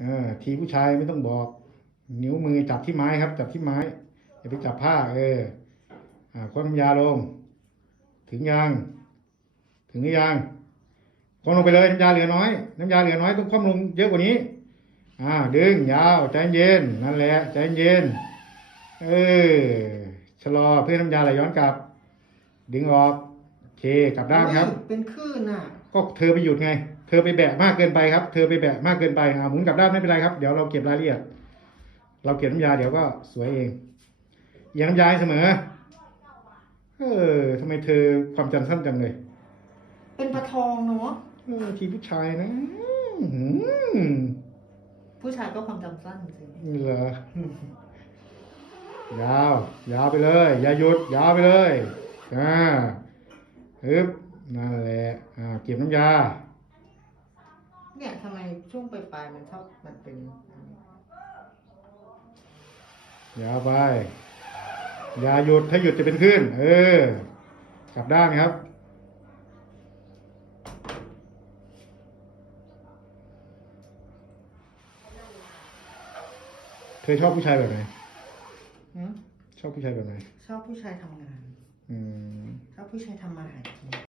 เออทีผู้ชายไม่ต้องบอก นิ้วมือจับที่ไม้ครับ จับที่ไม้อย่าไปจับผ้า เอออ่าคว้น้ำยาลง ถึงยังถึงหรือยังคว้ลงไปเลยน้ำยาเหลือน้อย น้ำยาเหลือน้อยต้องคว่ำลงเยอะกว่านี้ อ่า ดึงยาวใจเย็นนั่นแหละใจเย็น เออชะลอเพื่อน้ำยาไหลย้อนกลับ ดึงออกโอเคกลับด้านครับอุ๊ยเป็นคลื่นอะ ก็เธอไปหยุดไง เธอไปแบะมากเกินไปครับ เธอไปแบะมากเกินไปอ่าหมุนกลับด้านไม่เป็นไรครับ เดี๋ยวเราเก็บรายละเอียด เราเก็บน้ำยาเดี๋ยวก็สวยเองเอียงน้ำยาให้เสมอ เออทำไมเธอความจำสั้นจังเลยเป็นปลาทองเนาะเออทีผู้ชายนะอื้อหือผู้ชายก็ความจำสั้นจริงนี่เหรอยาว ยาวไปเลย อย่าหยุด ยาวไปเลย อ่าฮึบนั่นแหละ อ่า เก็บน้ำยา เนี่ยทำไมช่วงปลายๆมันชอบมันเป็นยาวไป อย่าหยุดถ้าหยุดจะเป็นคลื่นเออ กลับด้านครับ เธอชอบผู้ชายแบบไหนหืมชอบผู้ชายแบบไหน ชอบผู้ชายทำงาน อืม ชอบผู้ชายทำมาหากิน